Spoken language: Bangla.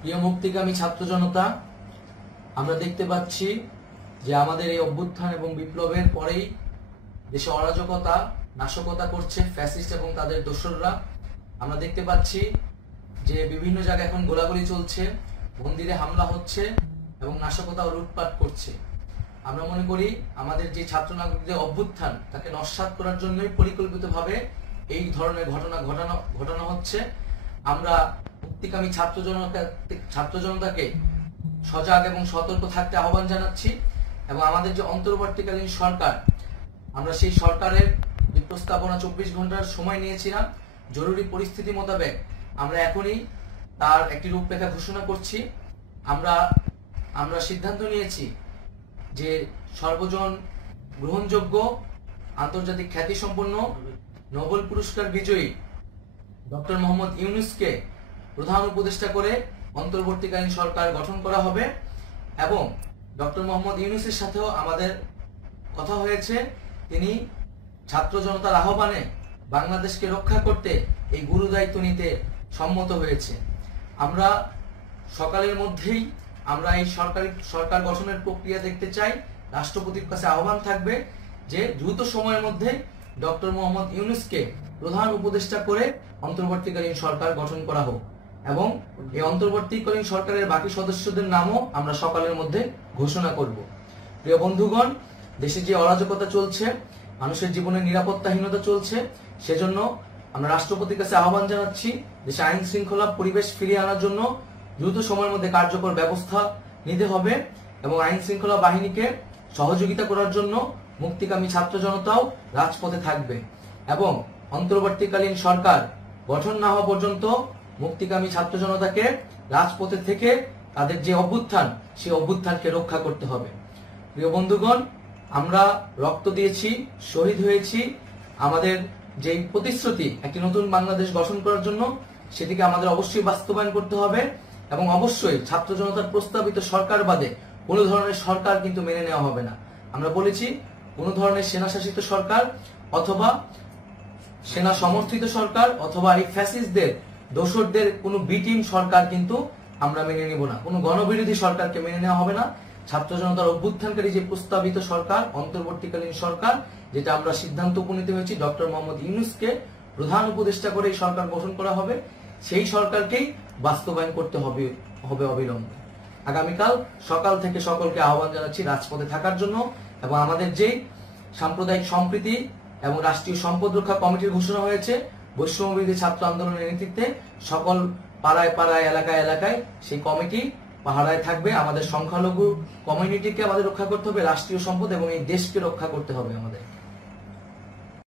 প্রিয় মুক্তিকামী ছাত্র জনতা, আমরা দেখতে পাচ্ছি যে আমাদের এই অভ্যুত্থান এবং বিপ্লবের পরেই দেশে অরাজকতা নাশকতা করছে ফ্যাসিস্ট এবং তাদের দোসররা। আমরা দেখতে পাচ্ছি যে বিভিন্ন জায়গায় এখন গোলাগুলি চলছে, মন্দিরে হামলা হচ্ছে এবং নাশকতা ও লুটপাট করছে। আমরা মনে করি আমাদের যে ছাত্র নাগরিকদের অভ্যুত্থান তাকে নস্যাৎ করার জন্যই পরিকল্পিতভাবে এই ধরনের ঘটনা হচ্ছে। আমরা মুক্তিকামী ছাত্র জনতাকে সজাগ এবং সতর্ক থাকতে আহ্বান জানাচ্ছি এবং আমাদের যে অন্তর্বর্তীকালীন সরকার, আমরা সেই সরকারের যে প্রস্তাবনা 24 ঘন্টার সময় নিয়েছিলাম, জরুরি পরিস্থিতি মোতাবেক আমরা এখনই তার একটি রূপরেখা ঘোষণা করছি। আমরা সিদ্ধান্ত নিয়েছি যে সর্বজন গ্রহণযোগ্য আন্তর্জাতিক খ্যাতিসম্পন্ন নোবেল পুরস্কার বিজয়ী ডক্টর মোহাম্মদ ইউনূসকে প্রধান উপদেষ্টা করে অন্তর্বর্তীকালীন সরকার গঠন করা হবে এবং ডক্টর মোহাম্মদ ইউনূসের সাথেও আমাদের কথা হয়েছে। তিনি ছাত্র জনতার আহ্বানে বাংলাদেশকে রক্ষা করতে এই গুরুদায়িত্ব নিতে সম্মত হয়েছে। আমরা সকালের মধ্যেই আমরা এই সরকার গঠনের প্রক্রিয়া দেখতে চাই। রাষ্ট্রপতির কাছে আহ্বান থাকবে যে দ্রুত সময়ের মধ্যে ডক্টর মোহাম্মদ ইউনূসকে প্রধান উপদেষ্টা করে অন্তর্বর্তীকালীন সরকার গঠন করা হোক এবং এই অন্তর্বর্তীকালীন সরকারের বাকি সদস্যদের নামও আমরা সকালের মধ্যে ঘোষণা করব। প্রিয় বন্ধুগণ, দেশে যে অরাজকতা চলছে, মানুষের জীবনের নিরাপত্তাহীনতা চলছে, সেজন্য আমরা রাষ্ট্রপতির কাছে আহ্বান জানাচ্ছি দেশে আইন শৃঙ্খলা পরিবেশ ফিরিয়ে আনার জন্য দ্রুত সময়ের মধ্যে কার্যকর ব্যবস্থা নিতে হবে এবং আইন শৃঙ্খলা বাহিনীকে সহযোগিতা করার জন্য মুক্তিকামী ছাত্র জনতাও রাজপথে থাকবে এবং অন্তর্বর্তীকালীন সরকার গঠন না হওয়া পর্যন্ত মুক্তিকামী ছাত্র জনতাকে রাজপথে থেকে তাদের যে অভ্যুত্থান, সেই অভ্যুত্থানকে রক্ষা করতে হবে। প্রিয় বন্ধুগণ, আমরা রক্ত দিয়েছি, শহীদ হয়েছি। আমাদের যে প্রতিশ্রুতি একটি নতুন বাংলাদেশ গঠন করার জন্য, সেটিকে আমাদের অবশ্যই বাস্তবায়ন করতে হবে এবং অবশ্যই ছাত্র জনতার প্রস্তাবিত সরকার বাদে কোনো ধরনের সরকার কিন্তু মেনে নেওয়া হবে না। আমরা বলেছি কোনো ধরনের সেনা শাসিত সরকার অথবা সেনা সমর্থিত সরকার অথবা এই ফ্যাসিস্টদের দোসরদের কোনো বি টিম সরকার কিন্তু আমরা মেনে নেব না। কোনো গণবিরোধী সরকারকে মেনে নেওয়া হবে না। ছাত্র জনতার অভ্যুত্থানকারী যে প্রস্তাবিত সরকার, অন্তর্বর্তীকালীন সরকার, যেটা আমরা সিদ্ধান্ত উপনীত হয়েছি ডক্টর মোহাম্মদ ইউনূসকে প্রধান উপদেষ্টা করে এই সরকার গঠন করা হবে, সেই সরকারকেই বাস্তবায়ন করতে হবে অবিলম্বে। আগামীকাল সকাল থেকে সকলকে আহ্বান জানাচ্ছি রাজপথে থাকার জন্য এবং আমাদের যে সাম্প্রদায়িক সম্প্রীতি এবং রাষ্ট্রীয় সম্পদ রক্ষা কমিটির ঘোষণা হয়েছে বৈষম্যবিরোধী ছাত্র আন্দোলনের নেতৃত্বে, সকল পাড়ায় পাড়ায় এলাকায় এলাকায় সেই কমিটি পাহারায় থাকবে। আমাদের সংখ্যালঘু কমিউনিটিকে আমাদের রক্ষা করতে হবে, রাষ্ট্রীয় সম্পদ এবং এই দেশকে রক্ষা করতে হবে আমাদের।